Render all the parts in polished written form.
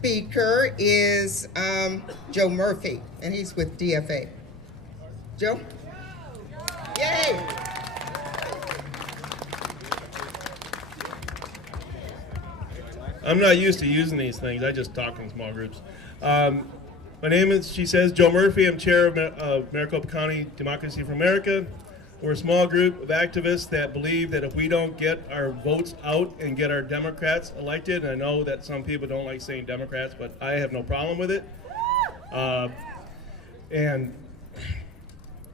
speaker is Joe Murphy, and he's with DFA. Joe? Yay! I'm not used to using these things. I just talk in small groups. My name is, she says, Joe Murphy. I'm chair of Maricopa County Democracy for America. We're a small group of activists that believe that if we don't get our votes out and get our Democrats elected, and I know that some people don't like saying Democrats, but I have no problem with it. And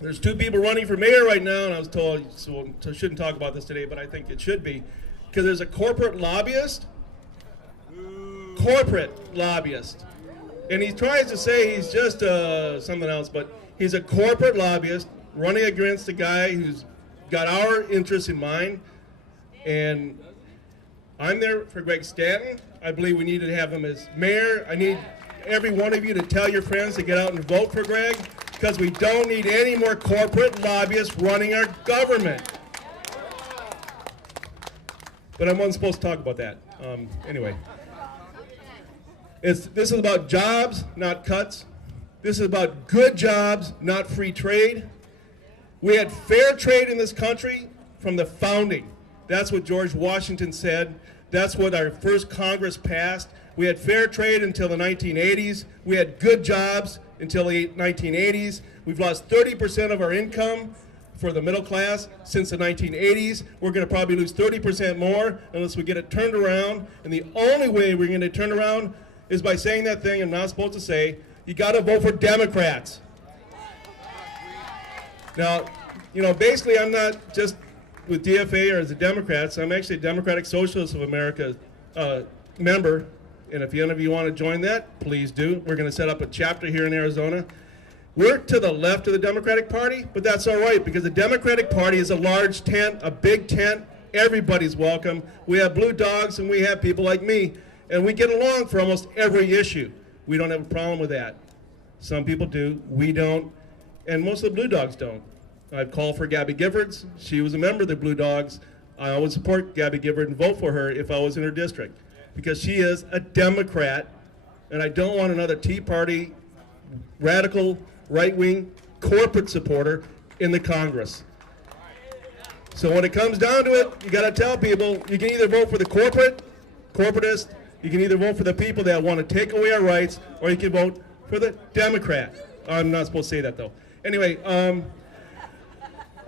there's two people running for mayor right now, and I was told, so I shouldn't talk about this today, but I think it should be, because there's a corporate lobbyist, and he tries to say he's just something else, but he's a corporate lobbyist running against a guy who's got our interests in mind. And I'm there for Greg Stanton. I believe we need to have him as mayor. I need every one of you to tell your friends to get out and vote for Greg, because we don't need any more corporate lobbyists running our government. But I wasn't supposed to talk about that. Anyway. This is about jobs, not cuts. This is about good jobs, not free trade. We had fair trade in this country from the founding. That's what George Washington said. That's what our first Congress passed. We had fair trade until the 1980s. We had good jobs until the 1980s. We've lost 30% of our income for the middle class since the 1980s. We're going to probably lose 30% more unless we get it turned around. And the only way we're going to turn around is by saying that thing I'm not supposed to say. You got to vote for Democrats. Now, you know, basically I'm not just with DFA or as the Democrats. I'm actually a Democratic Socialist of America member. And if any of you want to join that, please do. We're going to set up a chapter here in Arizona. We're to the left of the Democratic Party, but that's all right, because the Democratic Party is a large tent, a big tent. Everybody's welcome. We have blue dogs and we have people like me. And we get along for almost every issue. We don't have a problem with that. Some people do, we don't, and most of the Blue Dogs don't. I've called for Gabby Giffords. She was a member of the Blue Dogs. I always support Gabby Gifford and vote for her if I was in her district, because she is a Democrat, and I don't want another Tea Party, radical, right-wing, corporate supporter in the Congress. So when it comes down to it, you got to tell people you can either vote for the corporatist, you can either vote for the people that want to take away our rights, or you can vote for the Democrat. I'm not supposed to say that, though. Anyway, a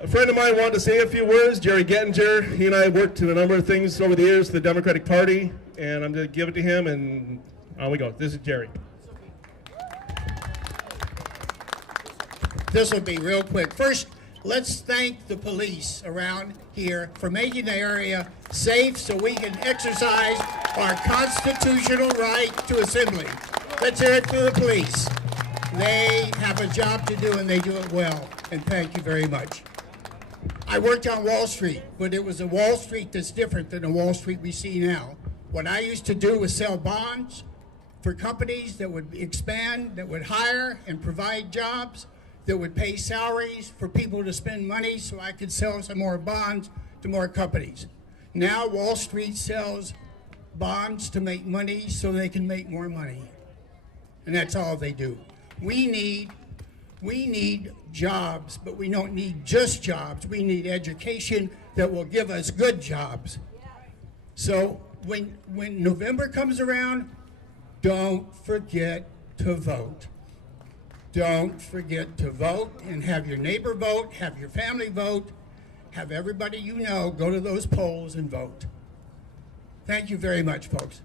friend of mine wanted to say a few words, Jerry Gettinger. He and I worked on a number of things over the years for the Democratic Party, and I'm going to give it to him, and on we go. This is Jerry. This will be real quick. First, let's thank the police around here for making the area safe so we can exercise our constitutional right to assembly. Let's hear it for the police. They have a job to do and they do it well, and thank you very much. I worked on Wall Street, but it was a Wall Street that's different than the Wall Street we see now. What I used to do was sell bonds for companies that would expand, that would hire and provide jobs, that would pay salaries for people to spend money so I could sell some more bonds to more companies. Now Wall Street sells bonds to make money so they can make more money. And that's all they do. We need jobs, but we don't need just jobs. We need education that will give us good jobs. So when November comes around, don't forget to vote. Don't forget to vote, and have your neighbor vote, have your family vote, have everybody you know go to those polls and vote. Thank you very much, folks.